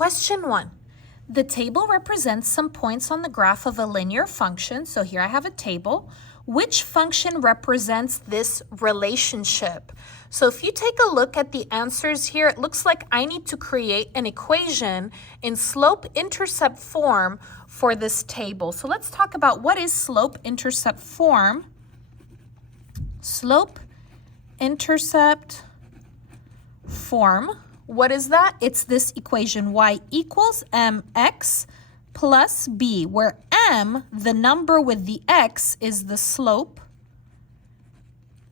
Question 1. The table represents some points on the graph of a linear function. So here I have a table. Which function represents this relationship? So if you take a look at the answers here, it looks like I need to create an equation in slope-intercept form for this table. So let's talk about what is slope-intercept form. Slope-intercept form. What is that? It's this equation y equals mx plus b, where m, the number with the x, is the slope,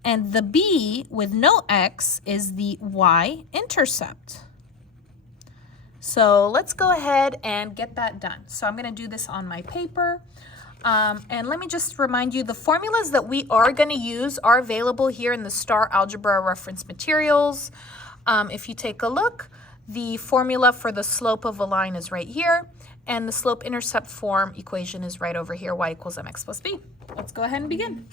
and the b with no x is the y-intercept. So let's go ahead and get that done. So I'm going to do this on my paper. And let me just remind you, the formulas that we are going to use are available here in the STAAR Algebra reference materials. If you take a look, the formula for the slope of a line is right here, and the slope-intercept form equation is right over here, y equals mx plus b. Let's go ahead and begin.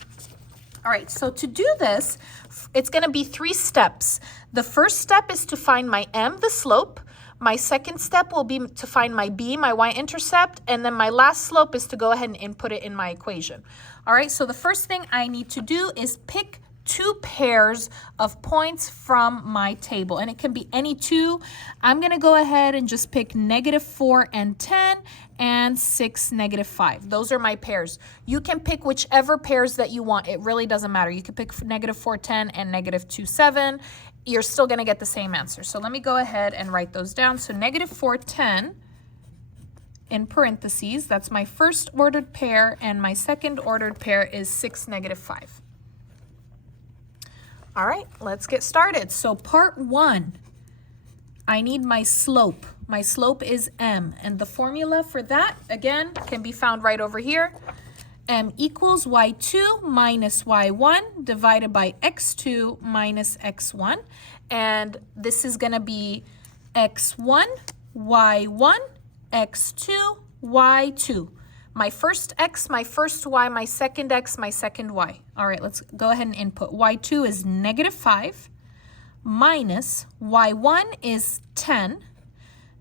All right, so to do this, it's going to be 3 steps. The first step is to find my m, the slope. My second step will be to find my b, my y-intercept, and then my last slope is to go ahead and input it in my equation. All right, so the first thing I need to do is pick 2 pairs of points from my table, and it can be any 2. I'm going to go ahead and just pick -4 and 10 and 6, -5. Those are my pairs. You can pick whichever pairs that you want. It really doesn't matter. You can pick -4, 10 and -2, 7. You're still going to get the same answer. So let me go ahead and write those down. So -4, 10 in parentheses, that's my first ordered pair, and my second ordered pair is 6, -5. All right, let's get started. So part 1, I need my slope. My slope is m, and the formula for that, again, can be found right over here. M equals y2 minus y1 divided by x2 minus x1. And this is going to be x1, y1, x2, y2. My first x, my first y, my second x, my second y. All right, let's go ahead and input. y2 is -5 minus y1 is 10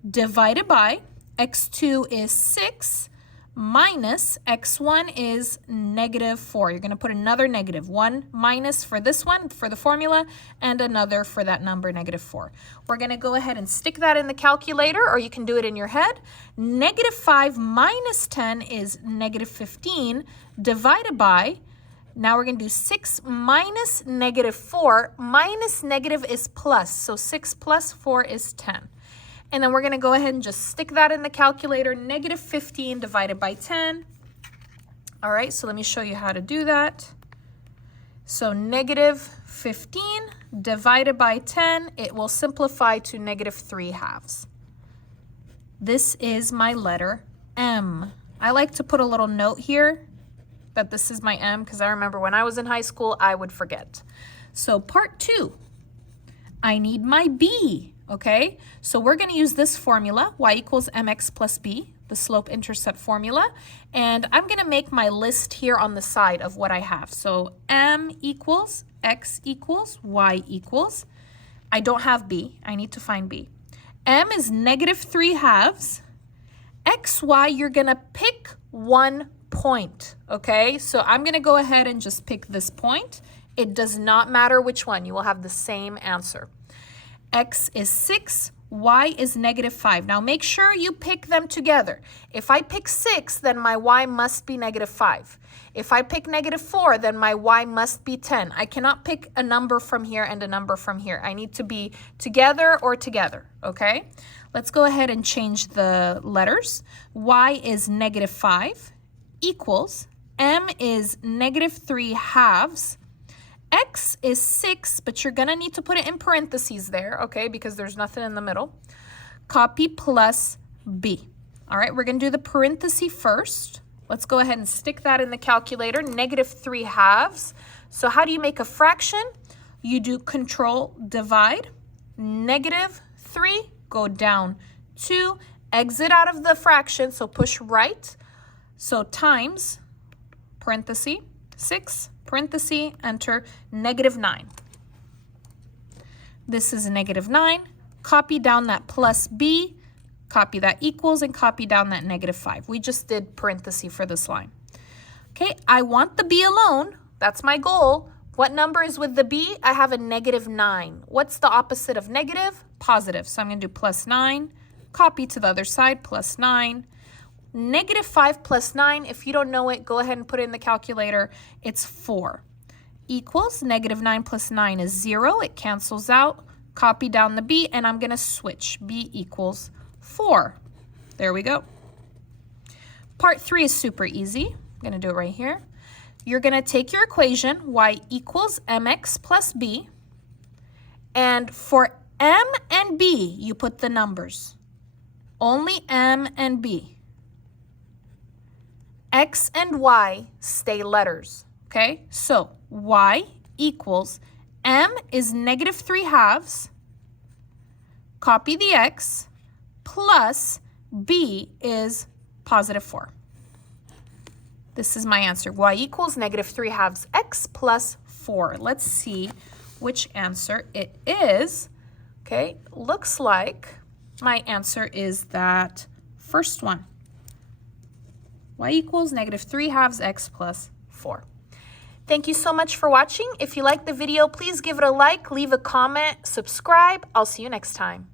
divided by x2 is 6 minus x1 is -4. You're going to put another negative. 1 minus for this one, for the formula, and another for that number, -4. We're going to go ahead and stick that in the calculator, or you can do it in your head. -5 minus 10 is -15 divided by, now we're going to do 6 minus -4. Minus negative is plus, so 6 plus 4 is 10. And then we're going to go ahead and just stick that in the calculator, -15 divided by 10. All right, so let me show you how to do that. So -15 divided by 10, it will simplify to -3/2. This is my letter M. I like to put a little note here that this is my M, because I remember when I was in high school, I would forget. So part 2, I need my B. Okay, so we're going to use this formula, y equals mx plus b, the slope-intercept formula, and I'm going to make my list here on the side of what I have. So m equals, x equals, y equals. I don't have b. I need to find b. M is -3/2. xy, you're going to pick 1 point, okay? So I'm going to go ahead and just pick this point. It does not matter which one. You will have the same answer. X is 6, y is -5. Now make sure you pick them together. If I pick 6, then my y must be -5. If I pick -4, then my y must be 10. I cannot pick a number from here and a number from here. I need to be together or together, okay? Let's go ahead and change the letters. Y is -5 equals, m is -3/2. X is 6, but you're going to need to put it in parentheses there, okay, because there's nothing in the middle. Copy plus B. All right, we're going to do the parenthesis first. Let's go ahead and stick that in the calculator, -3/2. So how do you make a fraction? You do control divide, -3, go down 2, exit out of the fraction, so push right. So times, parenthesis, 6, parenthesis, enter -9. This is -9. Copy down that plus B, copy that equals, and copy down that -5. We just did parentheses for this line. Okay, I want the b alone. That's my goal. What number is with the b? I have a -9. What's the opposite of negative? Positive. So I'm going to do +9. Copy to the other side, +9. -5 plus 9, if you don't know it, go ahead and put it in the calculator. It's 4. Equals -9 plus 9 is 0. It cancels out. Copy down the b, and I'm going to switch. b equals 4. There we go. Part 3 is super easy. I'm going to do it right here. You're going to take your equation, y equals mx plus b, and for m and b, you put the numbers. Only m and b. X and y stay letters, okay? So y equals m is -3/2, copy the x, plus b is +4. This is my answer. Y equals -3/2 x plus 4. Let's see which answer it is. Okay, looks like my answer is that first one. Y equals -3/2 x plus 4. Thank you so much for watching. If you liked the video, please give it a like, leave a comment, subscribe. I'll see you next time.